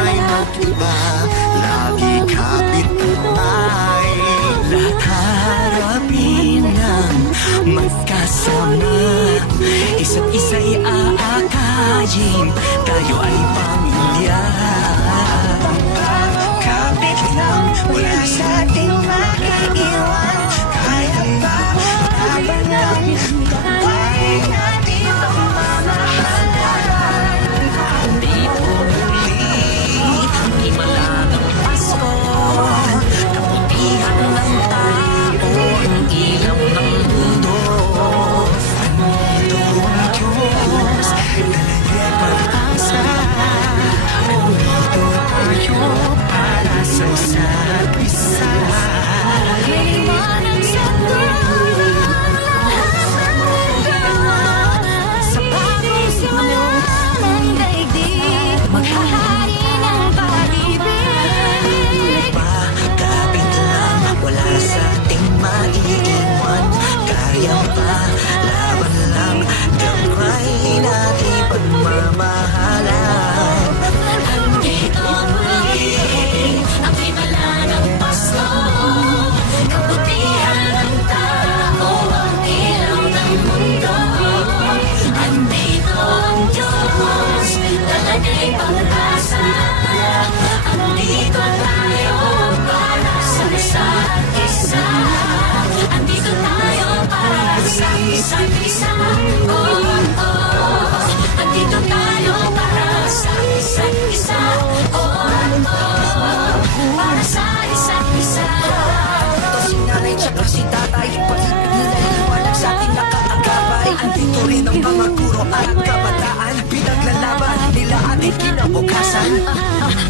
may mag-iba, lagi kapit kamay. Lahat harapin ng magkasama, isa't isa'y aakayin, tayo ay pamilya. Kapit lang, wala sa ating maiiwan. Kaya ba, laban lang, kapay natin pagmamahalan. Dito muli, himala ng Pasko, kabutihan ng tao, ang ilaw ng mundo. Andito ang Diyos, dalagay pag-asa. Andito tayo para sa isa't isa. Iwanan sa dulo ang lahat ng gawa. Sa bagong simula ng daigdig, maghahari ng pag-ibig. Kapit lang, wala sa ating maiiwan. Kaya pa, laban lang, gabay natin pagmamahalan. Andito muli ang himala ng Pasko, kabutihan ng tao, ang ilaw ng mundo. Andito ang Diyos, talagay pag-asa. Andito tayo para sa isa't isa. Andito tayo para sa isa't isa. Oh, oh. Andito tayo para sa isa't isa. Oh, oh. Para sa isa't isa. Ito si nanay tsaka si tatay, pag-ibig nila iniwalag sa ating nakakagabay. Andito rin ang mga guro at kabataan, pinaglalaban nila ating kinabukasan.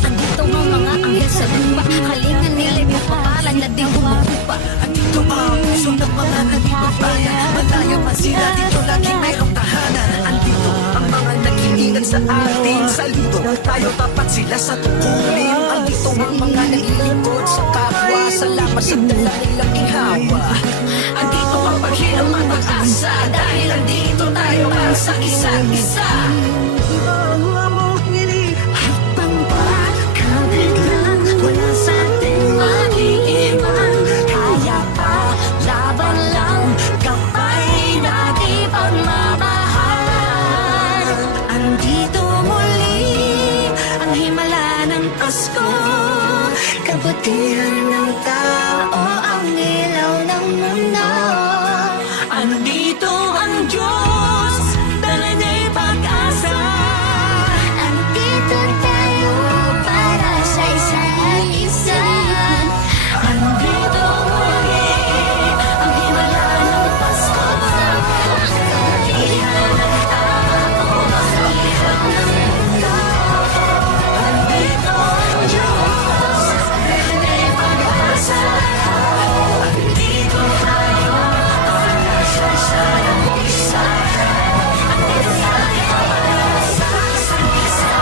Andito ang mga anghel sa lupa, kalingan nila'y mapapalan na di bumubupa. Andito ang puso ng mga nagbabayan, malaya man sila dito laging mayroong tahanan. Andito ang mga nag-iingat sa ating saludo, tayo tapat sila sa tungkulin. Andito ang mga naglilingkod sa kapwa, salamat sa dala nilang ihawa. Andito ang paghirap at pag-asa, dahil andito tayo ang sa isa't isa. Habang kapit lang, wala sa ating maiiwan. Kaya pa, laban lang, kapay natin pagmamahalan. Andito muli ang himala ng Pasko, kabutihan ng tao, ang ilaw ng mundo. Andito ang Diyos, dala niya'y pag-asa. Andito tayo para sa isa't isa. Andito muli ang himala ng Pasko, kabutihan ng tao, ang ilaw ng mundo. Andito ang Diyos, dala niya'y pag-asa. Andito tayo para sa isa't isa. Andito tayo para sa isa't isa.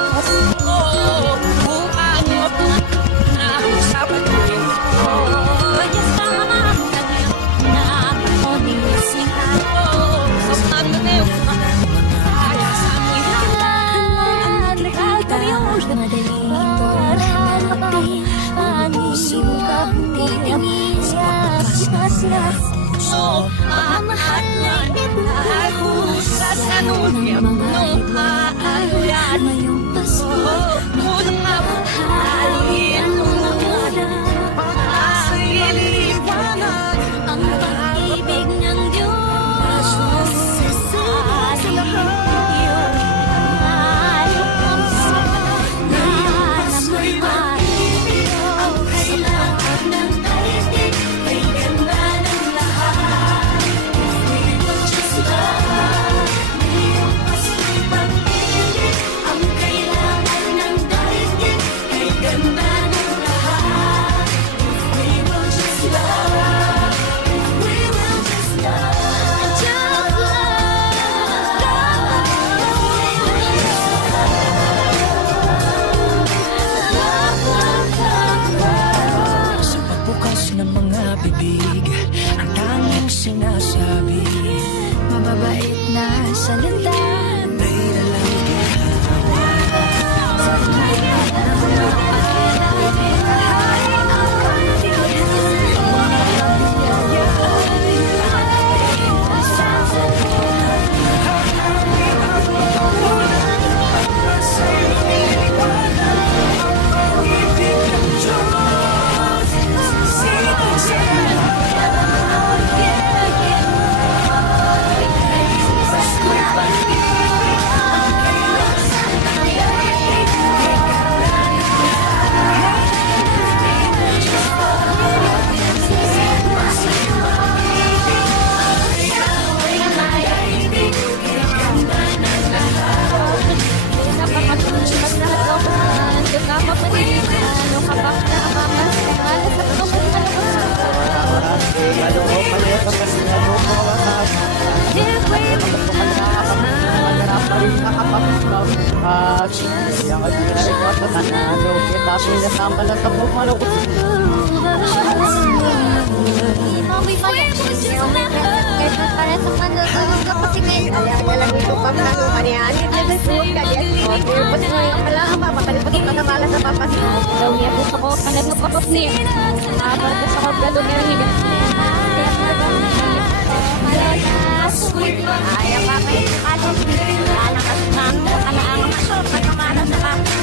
Oo, bukaan mo na usapan natin. Oo, sasama na yun. Kaya sa amin. So, mamahalin ako sa sanuyam ng aayan. Mulang mapahalin mo pag-asiliwanag Ang pag-ibig ng Diyos sa iyo ay mas may maibig ang kailangan ng daigdig kay ganda ng lahat. We will just love, mas may pag-ibig ang kailangan ng daigdig kay ganda ng lahat. We will just love, we will just love, just love. Sa pagbukas ng mga bibig, ang tanging sinasabi, Mababait na salita. may nalang Yang ay pinarikot na tanalo, kita pinasama lang sa bumalo ko. Alam ito pang ano, manihan, hindi suot ka diyan. O, tirpos mo yung kailangan pa, makalipot ka na pala sa papas mo. Daw niya gusto ko, panagpapapos niya. Habang gusto ko, gado niya rin. Ay, ang papay, ano, anak at mando, kalaang masok, pagkamana sa papas.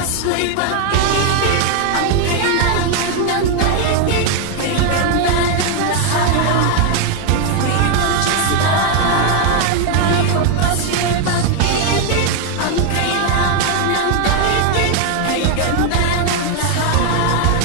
Pasko'y pag-ibig ang kailangan ng daigdig. Kay ganda ng lahat. We will just love. Pasko'y pag-ibig ang kailangan ng daigdig. Kay ganda ng lahat.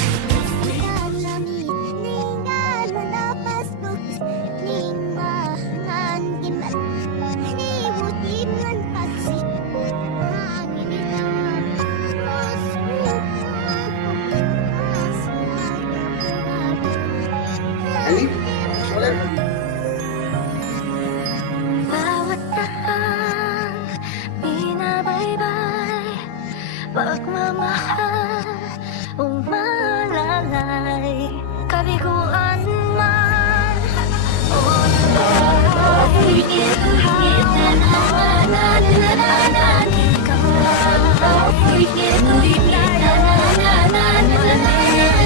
Bawat tahang binabaybay, pagmamahal umalalay, kabiguan man o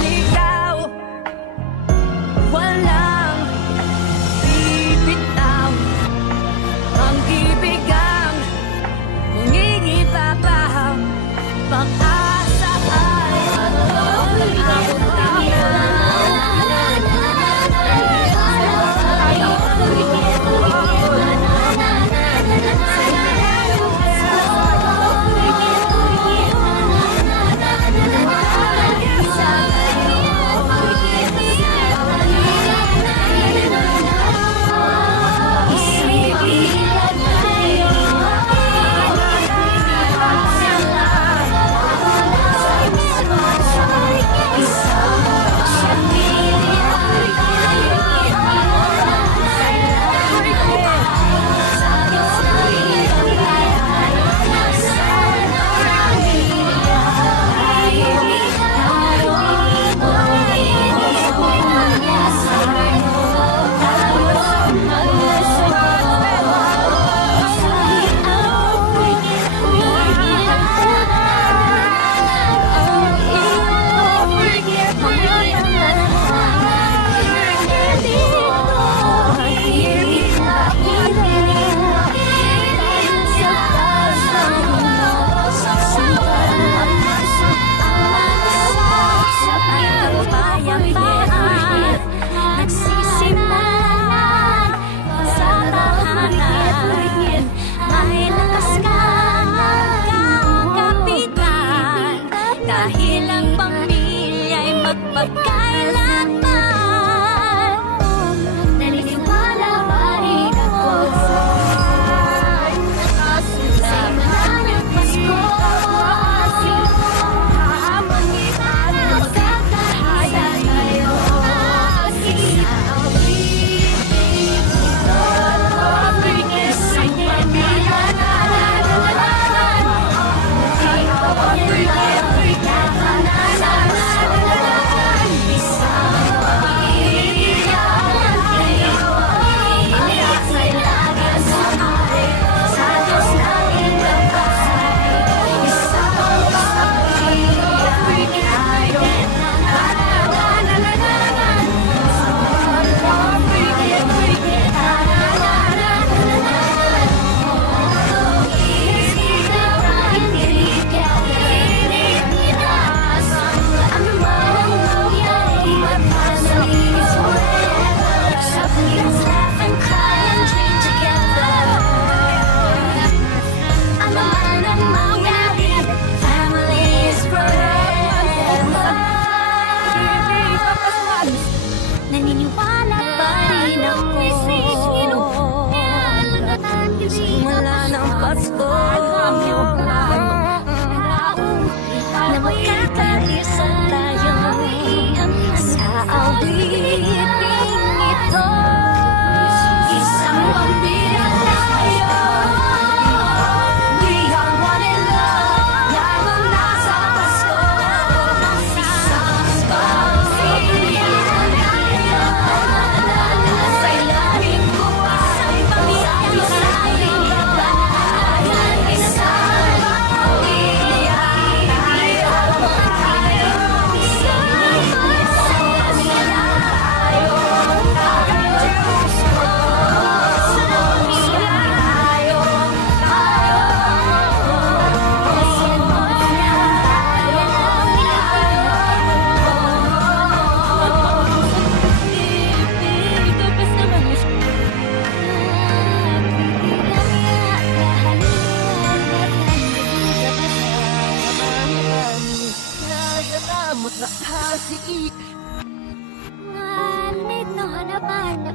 ikaw walang bibitaw. Ang ibig ang mangingibabaw. Pag-asa ay abot tayo. Nagsisimulan sa tahanan, may lakas ka nagkakapitan, dahil ang pamilya'y magpagkailanman. Naniniwala pa rin ako sa imanan ng Pasko. Hamangitan at kakahisan tayo. Naniniwala pa rin ako simula ng Pasko na magkakaisa tayo sa awiting ito. Isang pamilya tayo. We are one in love, lalo na sa Pasko. Isang pamilya tayo. Sa ilalim ko isang pamilya tayo. Isang pamilya tayo. labanan.